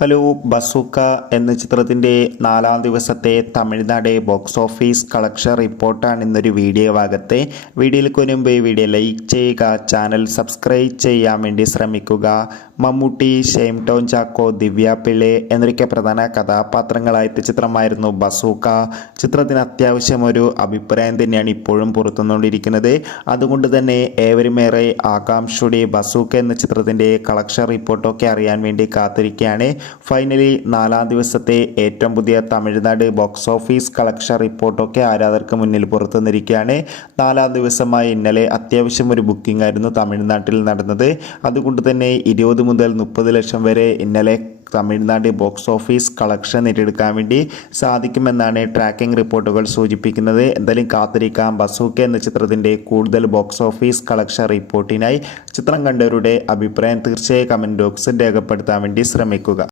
Hello. Bazooka എന്ന ചിത്രത്തിൻ്റെ 4-ാം ദിവസത്തെ തമിഴ്നാട് ബോക്സ് ഓഫീസ് കളക്ഷൻ റിപ്പോർട്ടാണ് ഇന്നൊരു വീഡിയോ ഭാഗത്തെ. വീഡിയോയിലേക്ക് മുൻപ് വീഡിയോ ലൈക്ക് ചെയ്യുക, ചാനൽ സബ്സ്ക്രൈബ് ചെയ്യാൻ വേണ്ടി ശ്രമിക്കുക. മമ്മൂട്ടി, ഷെയിം ടോം ചാക്കോ, ദിവ്യ പിള്ളെ എന്നൊക്കെ പ്രധാന കഥാപാത്രങ്ങളായ ചിത്രമായിരുന്നു ബസൂക്ക. ചിത്രത്തിന് അത്യാവശ്യം ഒരു അഭിപ്രായം തന്നെയാണ് ഇപ്പോഴും പുറത്തുകൊണ്ടിരിക്കുന്നത്. അതുകൊണ്ട് തന്നെ ഏവരുമേറെ ആകാംക്ഷയോടെ ബസൂക്ക എന്ന ചിത്രത്തിൻ്റെ കളക്ഷൻ റിപ്പോർട്ടൊക്കെ അറിയാൻ വേണ്ടി കാത്തിരിക്കുകയാണ്. ഫൈനലി 4-ാം ദിവസത്തെ ഏറ്റവും പുതിയ തമിഴ്നാട് ബോക്സ് ഓഫീസ് കളക്ഷൻ റിപ്പോർട്ടൊക്കെ ആരാധകർക്ക് മുന്നിൽ പുറത്തുവന്നിരിക്കുകയാണ്. 4-ാം ദിവസമായി ഇന്നലെ അത്യാവശ്യം ഒരു ബുക്കിംഗ് ആയിരുന്നു തമിഴ്നാട്ടിൽ നടന്നത്. അതുകൊണ്ട് തന്നെ 20 മുതൽ 30 ലക്ഷം വരെ ഇന്നലെ തമിഴ്നാട് ബോക്സ് ഓഫീസ് കളക്ഷൻ നേടിയെടുക്കാൻ വേണ്ടി സാധിക്കുമെന്നാണ് ട്രാക്കിംഗ് റിപ്പോർട്ടുകൾ സൂചിപ്പിക്കുന്നത്. എന്തായാലും കാത്തിരിക്കാം ബസൂക്ക എന്ന ചിത്രത്തിൻ്റെ കൂടുതൽ ബോക്സ് ഓഫീസ് കളക്ഷൻ റിപ്പോർട്ടിനായി. ചിത്രം കണ്ടവരുടെ അഭിപ്രായം തീർച്ചയായും കമൻറ്റ് ബോക്സിൽ രേഖപ്പെടുത്താൻ വേണ്ടി ശ്രമിക്കുക.